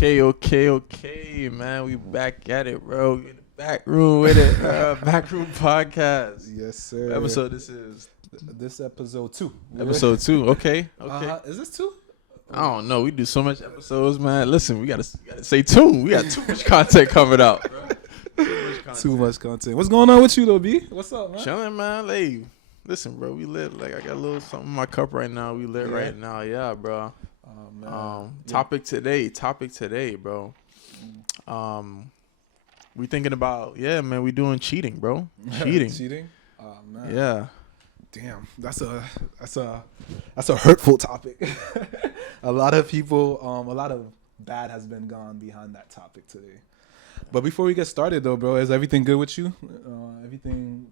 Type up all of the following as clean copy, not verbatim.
Okay, man. We back at it, bro. In the back room with it. Backroom Podcast. Yes, sir. What episode this is? This episode 2. Episode 2. Okay. Is this 2? I don't know. We do so much episodes, man. Listen, we gotta stay tuned. We got too much content coming out, bro. Too much content. What's going on with you, though, B? What's up, man? Chilling, man. Hey, listen, bro. We lit. Like, I got a little something in my cup right now. We lit right now. Yeah, bro. Man. Topic today, bro. We thinking about, man, we doing cheating, bro. Cheating? Oh, man. Yeah. Damn, that's a hurtful topic. A lot of people, a lot of bad has been gone behind that topic today. But before we get started, though, bro, is everything good with you? Everything,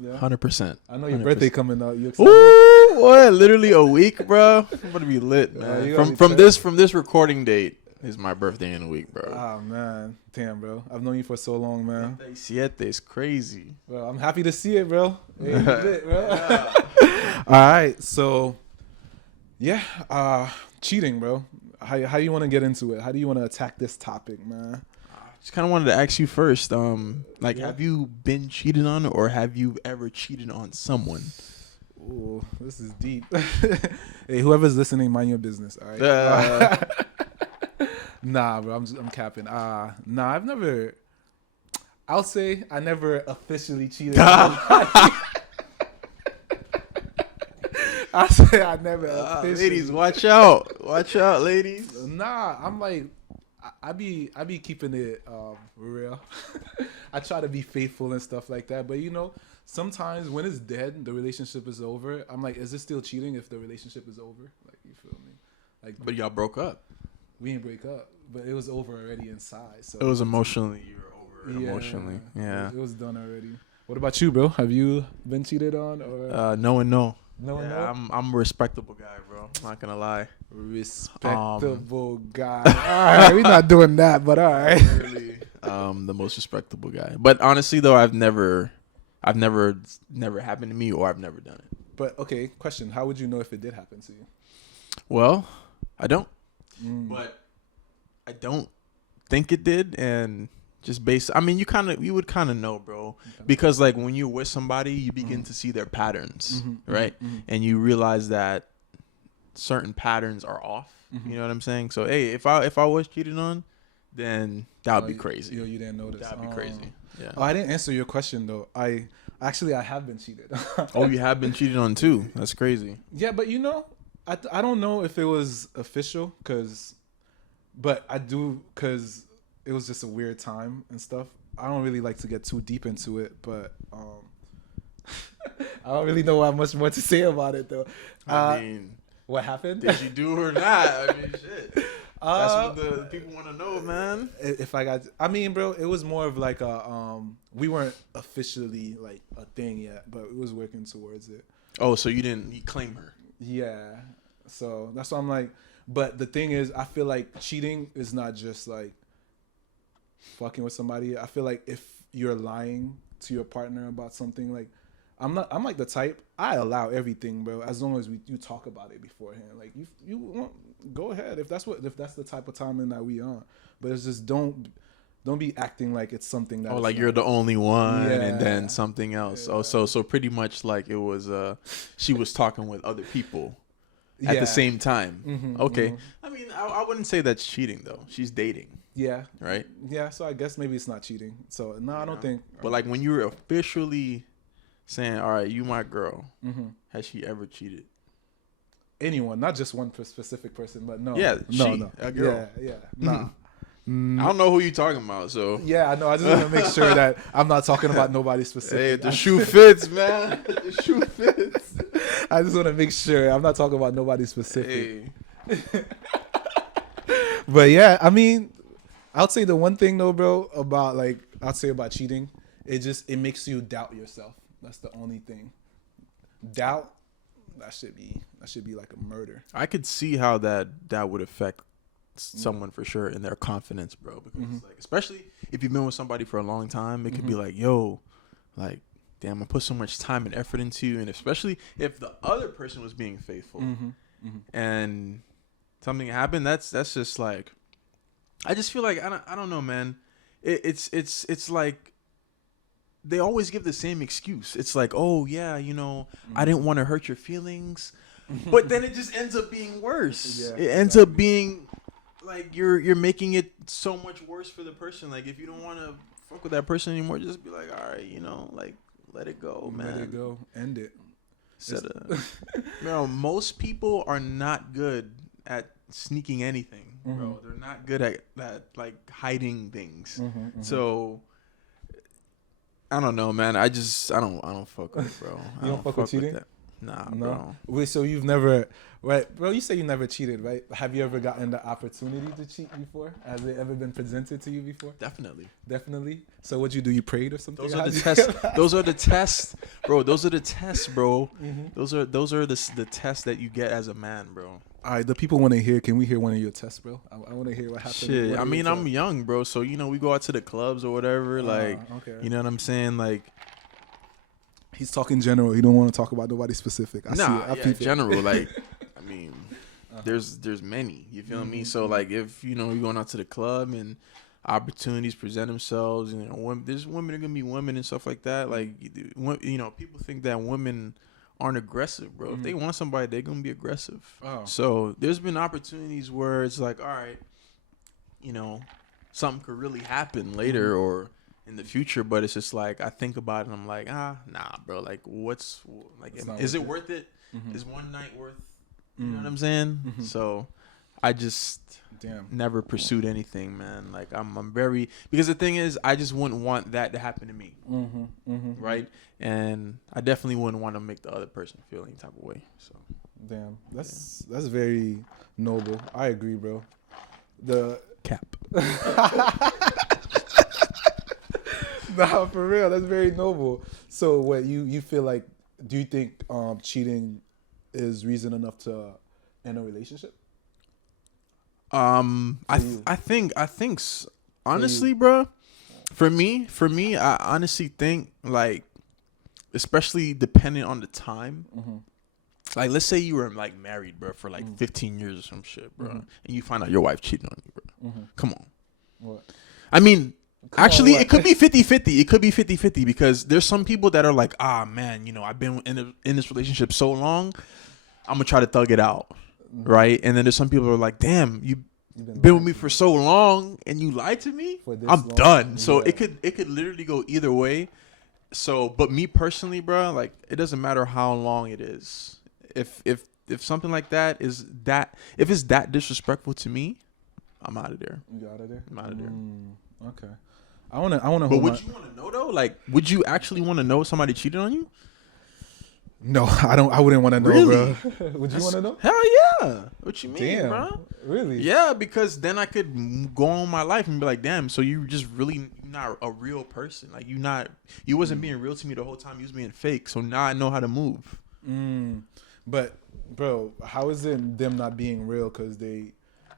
yeah? 100%. I know your birthday coming up. You excited? Ooh, what? Literally a week, bro. I'm gonna be lit, man. From this recording date is my birthday in a week, bro. Oh, man. Damn, bro. I've known you for so long, man. It's crazy. Well, I'm happy to see it, bro. Hey, you lit, bro. All right, so cheating, bro. How you want to get into it? How do you want to attack this topic, man? Just kind of wanted to ask you first, have you been cheated on, or have you ever cheated on someone? Ooh, this is deep. Hey, whoever's listening, mind your business. All right. Nah, bro, I'm capping. Nah, I've never. I'll say I never officially cheated. I'll say I never officially. Ladies, watch out, ladies. Nah, I'm like, I be keeping it real. I try to be faithful and stuff like that, but you know, sometimes when it's dead, the relationship is over. I'm like, is this still cheating if the relationship is over? Like, you feel me? Like, but y'all broke up. We didn't break up, but it was over already inside. So it was emotionally. You were over emotionally. Yeah. It was done already. What about you, bro? Have you been cheated on or? No and no. No and no. I'm a respectable guy, bro. I'm not gonna lie. Respectable guy. All right, we're not doing that, but all right. Really, the most respectable guy. But honestly, though, I've never happened to me, or I've never done it. But okay, question: how would you know if it did happen to you? Well, I don't. But I don't think it did, and just based, I mean, you would kind of know, bro, because like when you're with somebody, you begin to see their patterns, right? And you realize that certain patterns are off. You know what I'm saying? So hey, if I was cheated on, then that would be crazy. You didn't notice. That'd be crazy. Yeah. Oh, I didn't answer your question though. I have been cheated. Oh, you have been cheated on too? That's crazy. Yeah, but you know, I don't know if it was official, but I do, because it was just a weird time and stuff. I don't really like to get too deep into it, but I don't really know how much more to say about it though. I mean, what happened? Did you do or not? I mean, shit. That's what the people want to know, man. I mean, bro, it was more of like we weren't officially like a thing yet, but it was working towards it. Oh, so you claim her? Yeah. So that's why I'm like, but the thing is, I feel like cheating is not just like fucking with somebody. I feel like if you're lying to your partner about something, like I'm like the type, I allow everything, bro, as long as you talk about it beforehand. Like you want, go ahead if that's the type of timing that we on. But it's just don't be acting like it's something that. Oh, like you're the only one, yeah, and then something else. Yeah. Oh, so pretty much like it was. She was talking with other people at the same time. Okay. I mean, I wouldn't say that's cheating though. She's dating. Yeah. Right. Yeah. So I guess maybe it's not cheating. So no, I don't think. But like when you were officially saying, "All right, you my girl," has she ever cheated? Anyone, not just one specific person, but no. Yeah. No. A girl. Yeah. Nah. I don't know who you're talking about, so. Yeah, I know. I just want to make sure that I'm not talking about nobody specific. Hey, the shoe fits, man. The shoe fits. I just want to make sure I'm not talking about nobody specific. Hey. But yeah, I mean, I'd say the one thing though, bro, about cheating, it makes you doubt yourself. That's the only thing. Doubt, that should be like a murder. I could see how that would affect someone for sure in their confidence, bro, because like, especially if you've been with somebody for a long time, it could be like, yo, like, damn, I put so much time and effort into you, and especially if the other person was being faithful and something happened, that's just like, I just feel like I don't know, man. It's like they always give the same excuse. It's like, oh yeah, I didn't want to hurt your feelings, but then it just ends up being worse. Yeah, It ends up being like you're making it so much worse for the person. Like if you don't want to fuck with that person anymore, just be like, all right, like let it go, man. Let it go. End it. Most people are not good at sneaking anything, bro. They're not good at like hiding things. So I don't know, man. I don't fuck with it, bro. You don't fuck with cheating? That. Nah, No. bro. Wait, so you've never, right, bro? You say you never cheated, right? Have you ever gotten the opportunity to cheat before? Has it ever been presented to you before? Definitely. So what'd you do? You prayed or something? Those are the tests. Those are the tests, bro. Those are the tests, bro. Those are the tests that you get as a man, bro. All right, the people want to hear. Can we hear one of your tests, bro? I want to hear what happened. Shit, I mean, I'm young, bro. So we go out to the clubs or whatever. Like, okay. you know what I'm saying? Like, he's talking general. He don't want to talk about nobody specific. General. Like, I mean, there's many. You feel me? So like, if you're going out to the club and opportunities present themselves, there's women are gonna be women and stuff like that. Like, people think that women aren't aggressive, bro. If they want somebody, they're gonna be aggressive. So there's been opportunities where it's like, all right, something could really happen later or in the future, but it's just like I think about it and I'm like, nah, bro. Like, is it worth it? Is one night worth? You know what I'm saying? So I just never pursued anything, man. Like I'm very, because the thing is, I just wouldn't want that to happen to me, right? And I definitely wouldn't want to make the other person feel any type of way. So damn, that's very noble. I agree, bro. The cap. Nah, for real, that's very noble. So what you feel like? Do you think cheating is reason enough to end a relationship? I think honestly, bro, for me, I honestly think, like, especially depending on the time, like, let's say you were like married, bro, for like 15 years or some shit, bro, and you find out your wife cheating on you, bro. Come on. What? I mean, actually, it could be 50-50. It could be 50-50 because there's some people that are like, man, I've been in this relationship so long, I'm gonna try to thug it out, right? And then there's some people who are like, damn, you've been with me for so long and you lied to me, I'm done. So it could literally go either way. So, but me personally, bro, like, it doesn't matter how long it is. If something like that is that, if it's that disrespectful to me, I'm out of there. You out of there? I'm out of there. Okay. I wanna. But would you want to know though? Like, would you actually want to know somebody cheated on you? No, I don't. I wouldn't want to know, really? Bro. Would you want to know? Hell yeah! What you mean, damn, bro? Really? Yeah, because then I could go on my life and be like, damn. So you just really not a real person. Like you wasn't being real to me the whole time. You was being fake. So now I know how to move. But bro, how is it them not being real? Because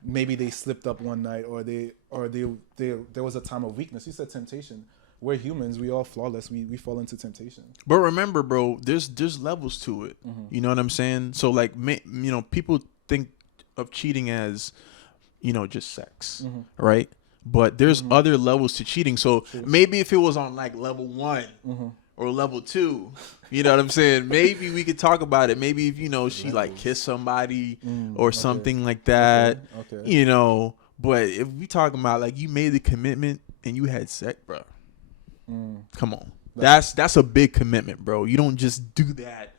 maybe they slipped up one night, or there was a time of weakness. You said temptation. We're humans. We all flawless. We fall into temptation. But remember, bro, there's levels to it. You know what I'm saying? So like, people think of cheating as, just sex, right? But there's other levels to cheating. So maybe if it was on like level 1 or level 2, you know what I'm saying? Maybe we could talk about it. Maybe if she like kissed somebody or something like that. Okay. But if we talking about like you made the commitment and you had sex, bro. Come on, that's a big commitment, bro. You don't just do that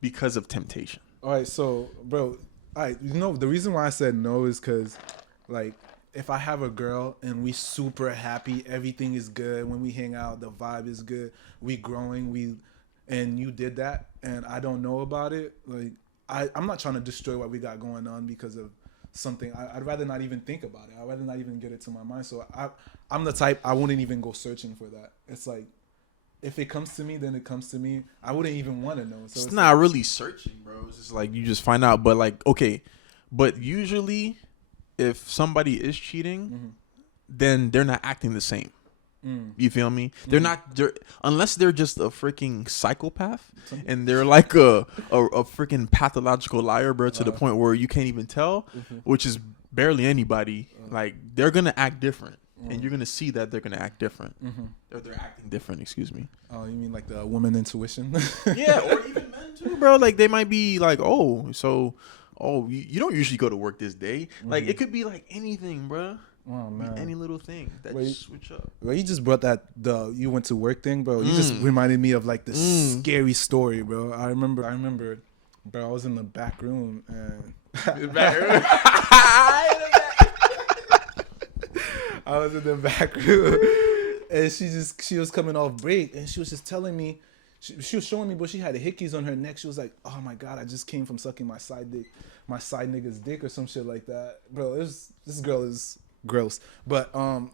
because of temptation. All right, so bro, the reason why I said no is because, like, if I have a girl and we super happy, everything is good when we hang out, the vibe is good, we growing, and you did that, and I don't know about it, like I'm not trying to destroy what we got going on because of something. I'd rather not even think about it. I'd rather not even get it to my mind. So I'm the type, I wouldn't even go searching for that. It's like, if it comes to me, then it comes to me. I wouldn't even want to know. So it's not really searching, bro. It's just like you just find out. But like, okay, but usually if somebody is cheating, then they're not acting the same. You feel me? They're not, unless they're just a freaking psychopath and they're like a freaking pathological liar, bro, to the point where you can't even tell, which is barely anybody. Like they're gonna act different, and you're gonna see that they're gonna act different. Or they're acting different. Excuse me. Oh, you mean like the woman intuition? Yeah, or even men too, bro. Like they might be like, oh, you don't usually go to work this day. Like it could be like anything, bro. Oh man, any little thing that you switch up. Well, you just brought that you went to work thing, bro. You just reminded me of like this scary story, bro. I remember, bro. I was in the back room and I was in the back room, and she was coming off break, and she was just telling me, she was showing me, but she had hickeys on her neck. She was like, "Oh my god, I just came from sucking my side nigga's dick or some shit like that, bro." This girl is gross, but and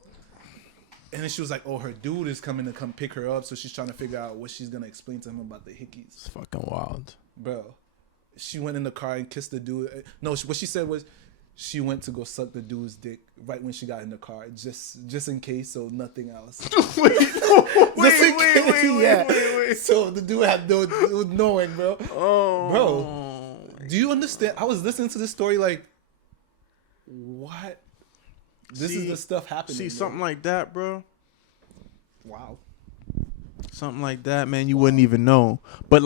then she was like, "Oh, her dude is coming to come pick her up, so she's trying to figure out what she's gonna explain to him about the hickeys." It's fucking wild, bro. She went in the car and kissed the dude. No, what she said was she went to go suck the dude's dick right when she got in the car, just in case, so nothing else. wait. So the dude had no knowing, bro. Oh, bro, do you understand? I was listening to this story like, what? This is the stuff happening. See, something like that, bro. Wow. Something like that, man. You wouldn't even know. But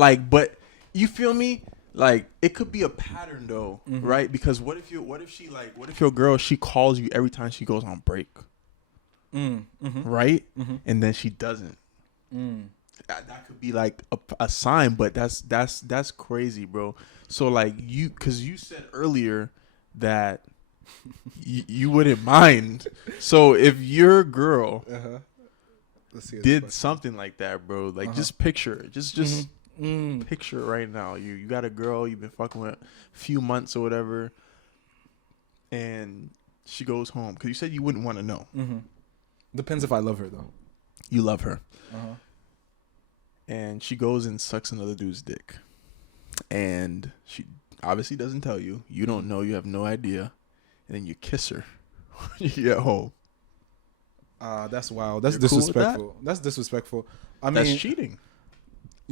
you feel me? Like it could be a pattern though, right? Because what if your girl, she calls you every time she goes on break, right? And then she doesn't. That could be like a sign, but that's crazy, bro. So like because you said earlier that you wouldn't mind. So if your girl did something like that, bro, like just picture it. Just picture it right now. You got a girl you've been fucking with a few months or whatever, and she goes home because you said you wouldn't want to know. Depends if I love her though. You love her, and she goes and sucks another dude's dick, and she obviously doesn't tell you. You don't know. You have no idea, and then you kiss her when you get home. That's wild. That's You're disrespectful. cool with that? That's disrespectful. That's cheating.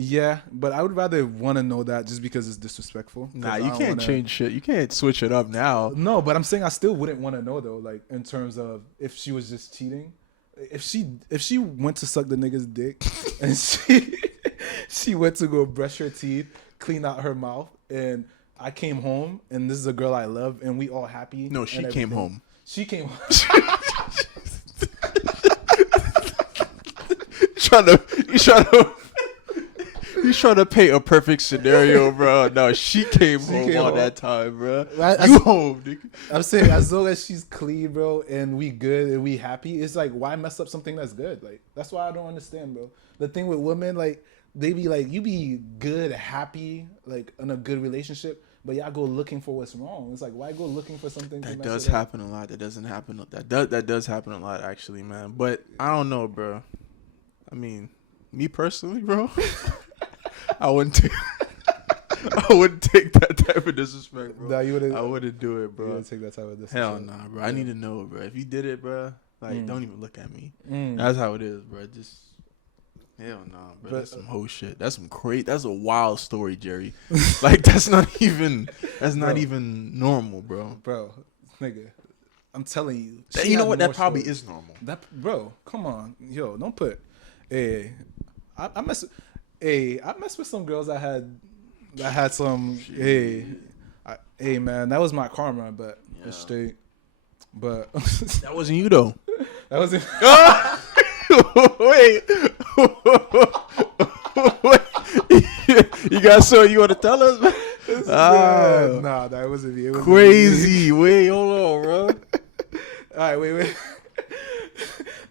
Yeah, but I would rather want to know that just because it's disrespectful. Nah, you can't change shit. You can't switch it up now. No, but I'm saying I still wouldn't want to know though. Like in terms of if she was just cheating, if she went to suck the nigga's dick and she went to go brush her teeth, clean out her mouth, and I came home and this is a girl I love and we all happy. No, she came home. She came home. He's trying to paint a perfect scenario, bro. No, she came home all that time, bro. You home, nigga. I'm saying as long as she's clean, bro, and we good and we happy, it's like, why mess up something that's good? Like, that's why I don't understand, bro. The thing with women, like, they be like, you be good, happy, like, in a good relationship, but y'all go looking for what's wrong. It's like, why go looking for something? That does happen a lot. That doesn't happen. That does happen a lot, actually, man. But I don't know, bro. I mean, me personally, bro. I wouldn't take that type of disrespect, bro. Nah, I wouldn't do it, bro. You wouldn't take that type of disrespect. Hell nah, bro. I need to know, bro. If you did it, bro, like don't even look at me. That's how it is, bro. Just hell nah, bro. That's some whole shit. That's some crazy. That's a wild story, Jerry. Like that's not even normal, bro. Bro, nigga. I'm telling you. You know what? That probably is normal. Bro, come on. Yo, don't put I mess with some girls that had some man, that was my karma, but it's straight. But that wasn't you though. That wasn't Wait. You got something you want to tell us, man? Nah, that wasn't me. Crazy. Wait, hold on, bro. All right, wait.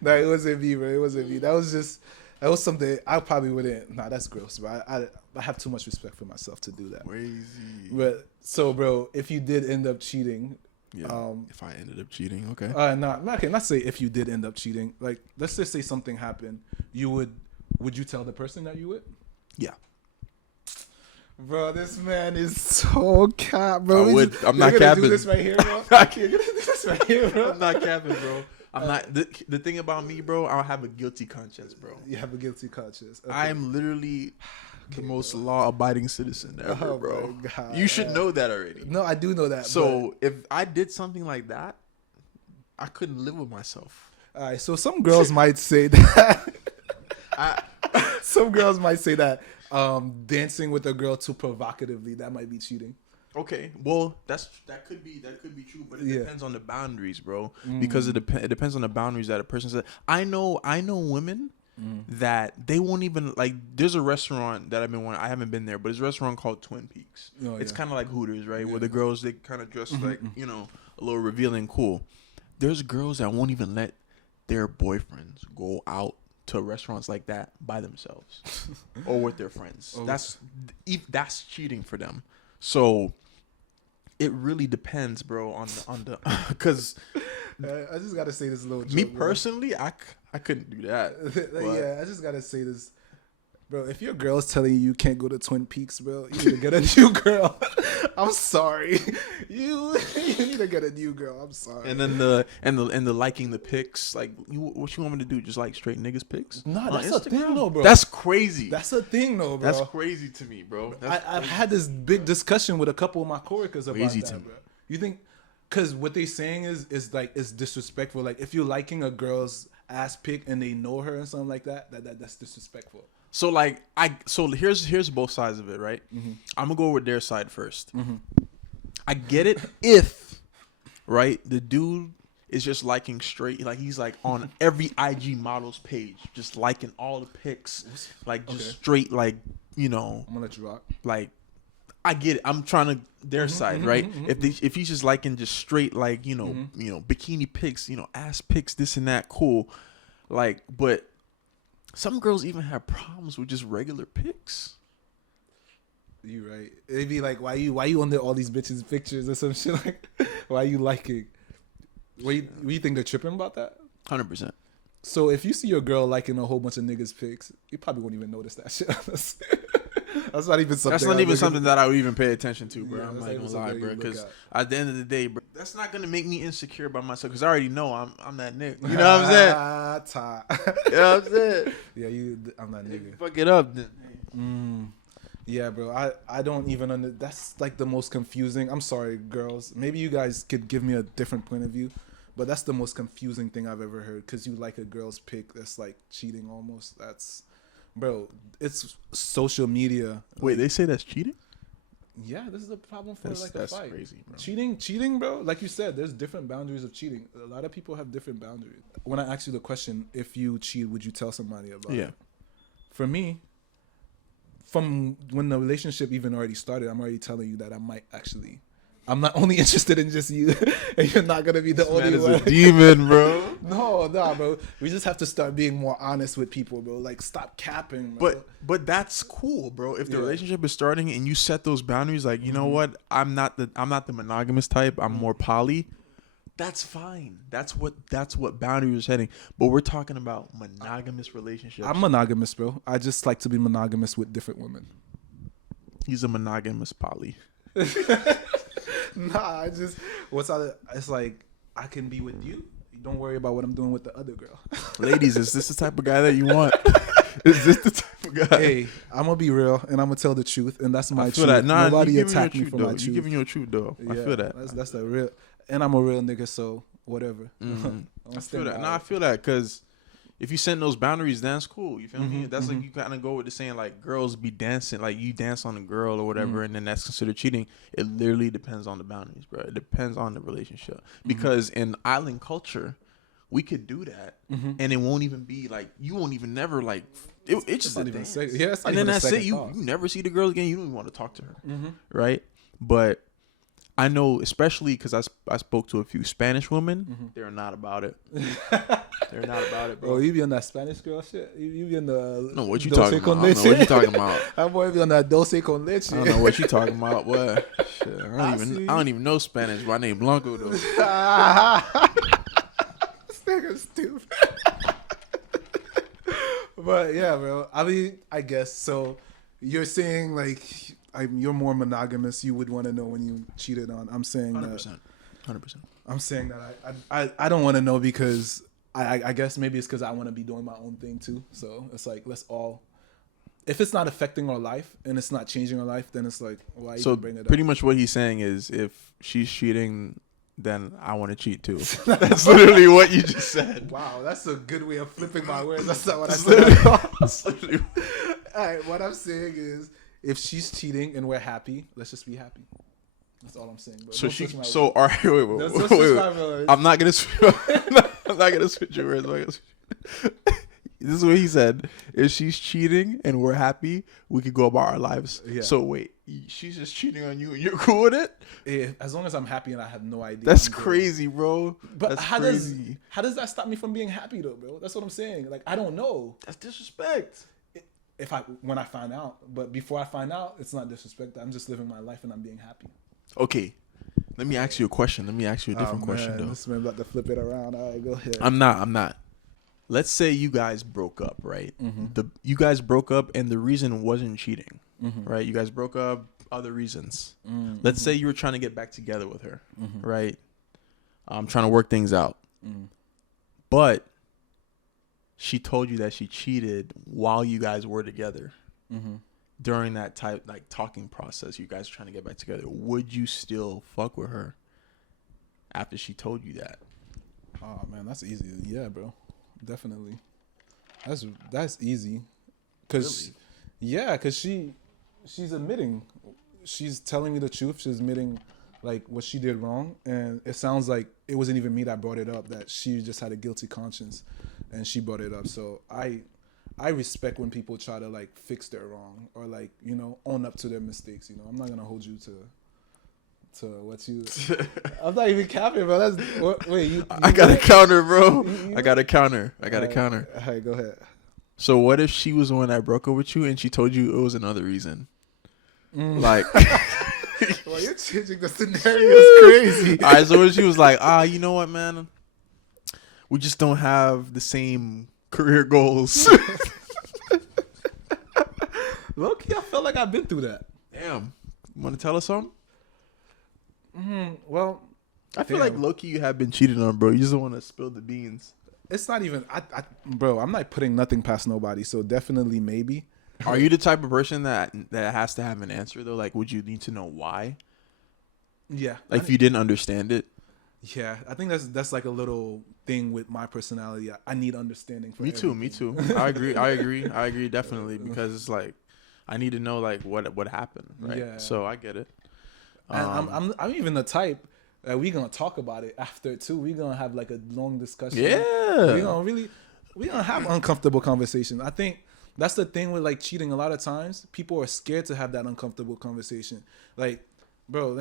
Nah, it wasn't me, bro. It wasn't me. That was something I probably wouldn't. Nah, that's gross, bro. I have too much respect for myself to do that. Crazy. But so, bro, if you did end up cheating, if I ended up cheating, okay. Not say if you did end up cheating. Like, let's just say something happened. Would you tell the person that you would? Yeah. Bro, this man is so cap, bro. I'm not capping. Do this right here, bro. I'm not capping, bro. I'm not. The thing about me, bro, I don't have a guilty conscience, bro. You have a guilty conscience. Okay. I'm literally the most law-abiding citizen ever, bro. You should know that already. No, I do know that. So if I did something like that, I couldn't live with myself. All right, so some girls might say that. Some girls might say that dancing with a girl too provocatively, that might be cheating. Okay, well, that could be true, but it depends on the boundaries, bro. Because it depends on the boundaries that a person said. I know women that they won't even like. There's a restaurant that I've been wanting. I haven't been there, but it's a restaurant called Twin Peaks. It's kind of like Hooters, right? Where the girls, they kind of dress like, you know, a little revealing, cool. There's girls that won't even let their boyfriends go out to restaurants like that by themselves or with their friends. That's cheating for them. So it really depends, bro, on the because I just gotta say this little joke, me personally, bro. I couldn't do that. Yeah, I just gotta say this, bro. If your girl's telling you can't go to Twin Peaks, bro, you need to get a new girl. I'm sorry, you need to get a new girl. I'm sorry. And then the liking the pics, like what you want me to do? Just like straight niggas pics? Nah, that's a thing though, bro. That's crazy. That's a thing though, bro. That's crazy to me, bro. I've had this big discussion with a couple of my coworkers about that, bro. You think? Because what they saying is like it's disrespectful. Like if you're liking a girl's ass pic and they know her and something like that's disrespectful. So like here's both sides of it, right? I'm gonna go with their side first. I get it if, right, the dude is just liking straight, like he's like on every IG model's page, just liking all the pics, like just straight, like, you know. I'm gonna let you rock. Like, I get it. I'm trying to their side, right? If he's just liking just straight, like, you know, bikini pics, you know, ass pics, this and that, cool. Like, but some girls even have problems with just regular pics. You right. It'd be like, why you under all these bitches' pictures or some shit? Like, why you liking? What you think they're tripping about that? 100%. So if you see your girl liking a whole bunch of niggas' pics, you probably won't even notice that shit. That's not even something that I would even pay attention to, bro. Yeah, I'm not gonna lie, bro. Because at the end of the day, bro, that's not gonna make me insecure about myself. Because I already know I'm that nigga. You know what I'm saying? You know what I'm saying? Yeah, I'm that nigga. Fuck it up, then. Yeah, bro. I don't even that's like the most confusing. I'm sorry, girls. Maybe you guys could give me a different point of view, but that's the most confusing thing I've ever heard. Because you like a girl's pic, that's like cheating almost. That's, bro. It's social media. Wait, they say that's cheating? Yeah, this is a problem for like a that's fight. Crazy, bro. Cheating, bro. Like you said, there's different boundaries of cheating. A lot of people have different boundaries. When I asked you the question, if you cheat, would you tell somebody about it? For me, from when the relationship even already started, I'm already telling you that I'm not only interested in just you, and you're not gonna be the only one. A demon, bro. No, bro. We just have to start being more honest with people, bro. Like, stop capping, bro. But that's cool, bro. If the relationship is starting and you set those boundaries, like, you know what, I'm not the monogamous type. I'm more poly. That's fine. That's what boundaries are setting. But we're talking about monogamous relationships. I'm monogamous, bro. I just like to be monogamous with different women. He's a monogamous poly. Nah, it's like, I can be with you. Don't worry about what I'm doing with the other girl. Ladies, is this the type of guy that you want? Is this the type of guy? Hey, I'm gonna be real and I'm gonna tell the truth, and that's my truth. That. Nah, nobody attack me for my truth. You're giving your truth, though. Yeah, I feel that. That's the real, and I'm a real nigga, so whatever. I feel that. I feel that because if you set those boundaries, that's cool. You feel me? That's like you kind of go with the saying like girls be dancing, like you dance on a girl or whatever, and then that's considered cheating. It literally depends on the boundaries, bro. It depends on the relationship because in island culture, we could do that, and it won't even be like you won't even never like it's just a dance. And then that's it. You never see the girl again. You don't even want to talk to her, right? But I know, especially because I spoke to a few Spanish women. They're not about it. They're not about it, bro. Oh, you be on that Spanish girl shit? You be on the... No, what you talking about? I don't know what you talking about. That boy be on that dulce con leche. I don't know what you talking about. What? Shit, I don't even know Spanish. My name Blanco, though. This nigga's stupid. But yeah, bro. I mean, I guess. So you're saying like... you're more monogamous. You would want to know when you cheated on. I'm saying 100%. 100%. I'm saying that I don't want to know because I guess maybe it's because I want to be doing my own thing too. So it's like let's all. If it's not affecting our life and it's not changing our life, then it's like why even bring it up? Pretty much what he's saying is if she's cheating, then I want to cheat too. That's literally what you just said. Wow, that's a good way of flipping my words. That's not what I said. All right, what I'm saying is, if she's cheating and we're happy, let's just be happy. That's all I'm saying, bro. So all right, wait. I'm not gonna switch your words. This is what he said. If she's cheating and we're happy, we could go about our lives. Yeah. So wait, she's just cheating on you and you're cool with it? Yeah, as long as I'm happy and I have no idea. That's crazy, bro. But that's how does that stop me from being happy though, bro? That's what I'm saying. Like, I don't know. That's disrespect. When I find out, but before I find out, it's not disrespect. I'm just living my life and I'm being happy. Okay. Let me ask you a question. Let me ask you a different question though. This man about to flip it around. All right, go ahead. I'm not. Let's say you guys broke up, right? Mm-hmm. You guys broke up and the reason wasn't cheating, right? You guys broke up, other reasons. Mm-hmm. Let's say you were trying to get back together with her, right? Trying to work things out. But she told you that she cheated while you guys were together. During that talking process, you guys were trying to get back together. Would you still fuck with her after she told you that? Oh man, that's easy. Yeah, bro. Definitely. That's easy. Cause she's admitting, she's telling me the truth. She's admitting like what she did wrong, and it sounds like it wasn't even me that brought it up. That she just had a guilty conscience, and she brought it up. So I respect when people try to like fix their wrong or like, you know, own up to their mistakes. You know, I'm not gonna hold you to what you. I'm not even capping, bro. I got a counter, bro. I got a counter. All right, go ahead. So what if she was the one that broke up with you and she told you it was another reason? Like, well, you're changing the scenario. It's crazy. All right, so when she was like, you know what, man? We just don't have the same career goals. Low-key, I felt like I've been through that. Damn. You want to tell us something? Well, I feel like low-key you have been cheated on, bro. You just don't want to spill the beans. It's not even, bro, I'm not putting nothing past nobody, so definitely maybe. Are you the type of person that has to have an answer, though? Like, would you need to know why? Yeah. Like, if you didn't understand it? Yeah, I think that's like a little thing with my personality. I need understanding for Me too. I agree definitely, because it's like, I need to know, like, what happened, right? Yeah. So, I get it. And I'm even the type that we gonna talk about it after too. We gonna have like a long discussion. Yeah, we gonna have uncomfortable conversation. I think that's the thing with like cheating. A lot of times people are scared to have that uncomfortable conversation. Like, bro,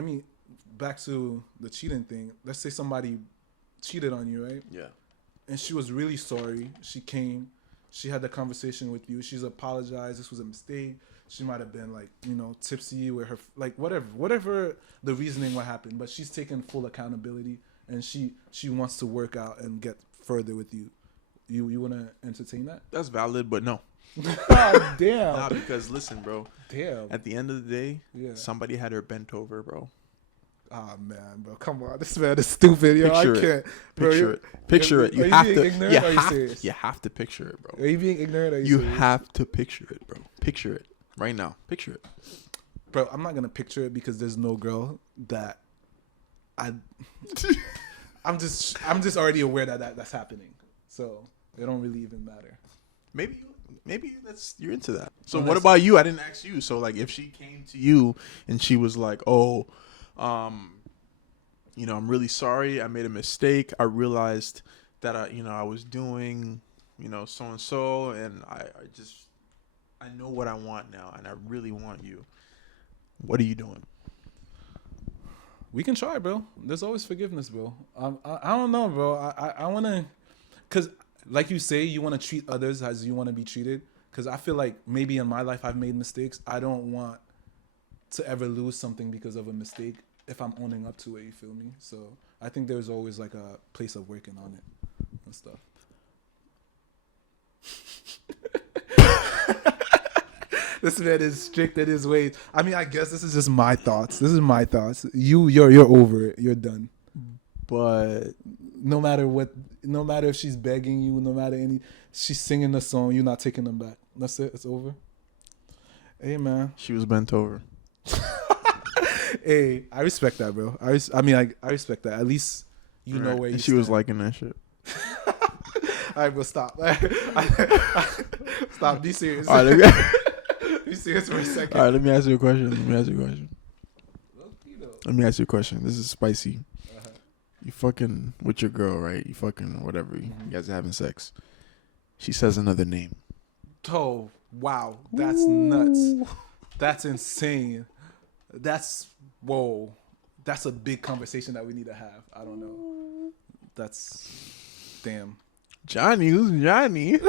back to the cheating thing. Let's say somebody cheated on you, right? Yeah. And she was really sorry. She came. She had the conversation with you. She's apologized. This was a mistake. She might have been like, you know, tipsy with her, like whatever the reasoning what happened, but she's taking full accountability and she wants to work out and get further with you. You want to entertain that? That's valid, but no. Oh, damn. Nah, because listen, bro. Damn. At the end of the day, somebody had her bent over, bro. Oh man, bro, come on! This man is stupid, yo. I can't. Picture it. You have to. You have to picture it, bro. Are you being ignorant? Or you have to picture it, bro. Picture it right now. Picture it, bro. I'm not gonna picture it because there's no girl that I'm just already aware that's happening, so it don't really even matter. Maybe you're into that. So what about you? I didn't ask you. So like, if she came to you and she was like, you know, I'm really sorry. I made a mistake. I realized that I was doing, you know, so and so, and I know what I want now, and I really want you. What are you doing? We can try, bro. There's always forgiveness, bro. I don't know, bro. I want to, because like you say, you want to treat others as you want to be treated. Because I feel like maybe in my life I've made mistakes. I don't want to ever lose something because of a mistake if I'm owning up to it, you feel me? So I think there's always like a place of working on it and stuff. This man is strict in his ways. I mean, I guess this is just my thoughts. You're over it. You're done. But no matter if she's begging you, she's singing the song, you're not taking them back. That's it. It's over. Hey, man. She was bent over. Hey, I respect that, bro. I mean, I respect that. At least you know where you and she stand. was liking that shit. All right, bro, stop. Stop. Be serious. All right, Be serious for a second. all right, let me ask you a question. This is spicy. Uh-huh. You fucking with your girl, right? You fucking whatever. You guys are having sex. She says another name. Oh, wow. That's nuts. That's insane. Whoa. That's a big conversation that we need to have. I don't know. That's, damn. Johnny, who's Johnny?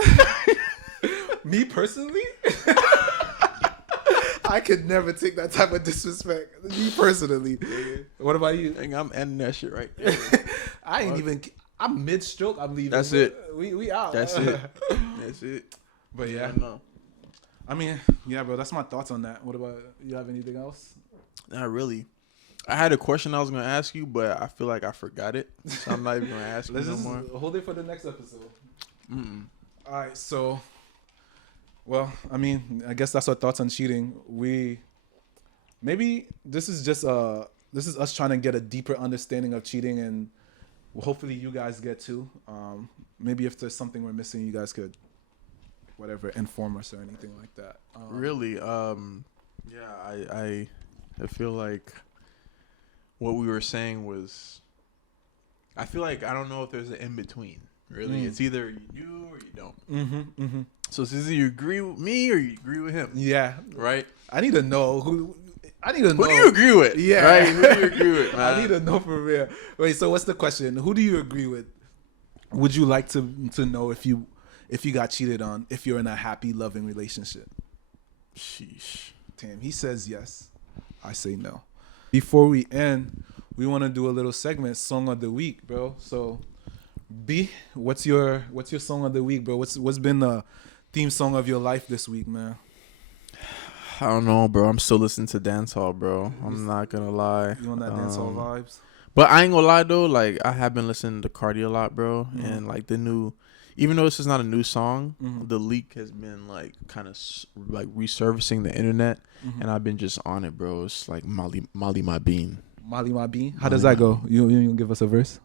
Me personally? I could never take that type of disrespect. Me personally. What about you? I'm ending that shit right there. I'm mid-stroke. I'm leaving. That's it. We out. That's it. That's it. But yeah. No. I mean, yeah, bro. That's my thoughts on that. What about, you have anything else? Not really. I had a question I was going to ask you, but I feel like I forgot it. So I'm not even going to ask you no more. Hold it for the next episode. Mm-mm. All right, so, well, I mean, I guess that's our thoughts on cheating. Maybe this is us trying to get a deeper understanding of cheating, and hopefully you guys get too. Maybe if there's something we're missing, you guys could, whatever, inform us or anything like that. Really? Yeah, I feel like what we were saying was, I feel like I don't know if there's an in between. Really, it's either you do or you don't. Mm-hmm, mm-hmm. So it's either you agree with me or you agree with him. Yeah, right. I need to know who. Who do you agree with? Yeah, right. Who do you agree with, man? I need to know for real. Wait, so what's the question? Who do you agree with? Would you like to know if you got cheated on, if you're in a happy, loving relationship? Sheesh. Damn, he says yes. I say no. Before we end, we want to do a little segment, Song of the Week, bro. So, B, what's your song of the week, bro? What's been the theme song of your life this week, man? I don't know, bro. I'm still listening to dancehall, bro. I'm not gonna lie. You on that dancehall vibes? But I ain't gonna lie though. Like I have been listening to Cardi a lot, bro. And like the new, even though this is not a new song, the leak has been like kind of like resurfacing the internet, and I've been just on it, bro. It's like Molly my bean. Molly my bean. How does that go? You give us a verse?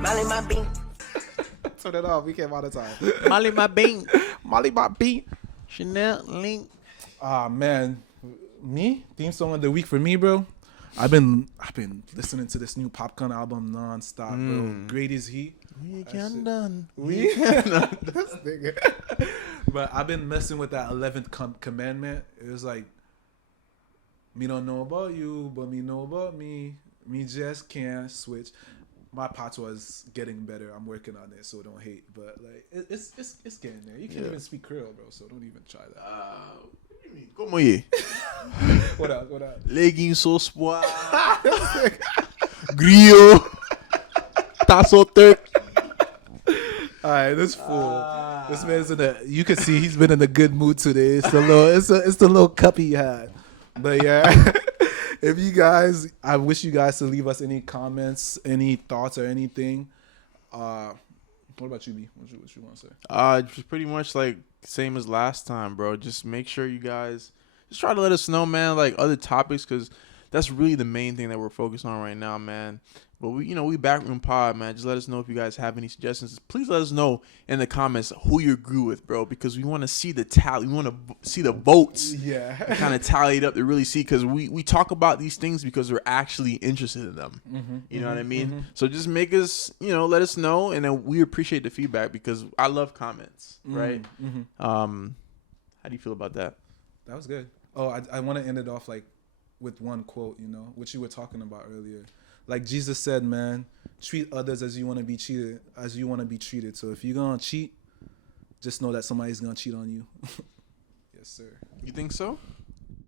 Molly my bean. Turn it off. We came out of time. Molly my bean. Molly my bean. Chanel Link. Ah man, me theme song of the week for me, bro. I've been listening to this new Popcorn album nonstop, bro. Great is he. We can done. We can done. This nigga. But I've been messing with that 11th commandment. It was like, me don't know about you, but me know about me. Me just can't switch. My patois is getting better. I'm working on it, so don't hate. But like, it's getting there. You can't even speak Creole, bro. So don't even try that. What do you mean? Como ye? What up? What up? Leggings sauce pois. Griot. Tasso turk. All right, this fool. This man's you can see he's been in a good mood today. It's the little cup he had. But yeah. If you guys, I wish you guys to leave us any comments, any thoughts or anything. What about you, B? What you want to say? Just pretty much like same as last time, bro. Just make sure you guys just try to let us know, man, like other topics, because that's really the main thing that we're focused on right now, man. But we Backroom Pod, man. Just let us know if you guys have any suggestions. Please let us know in the comments who you agree with, bro, because we want to see the tally. We want to see the votes. Yeah. Kind of tally it up to really see, because we talk about these things because we're actually interested in them. You know what I mean? So just make us, let us know, and then we appreciate the feedback because I love comments, right? How do you feel about that? That was good. Oh, I want to end it off like with one quote, which you were talking about earlier. Like Jesus said, man, treat others as you want to be treated. So if you're going to cheat, just know that somebody's going to cheat on you. Yes, sir. You think so?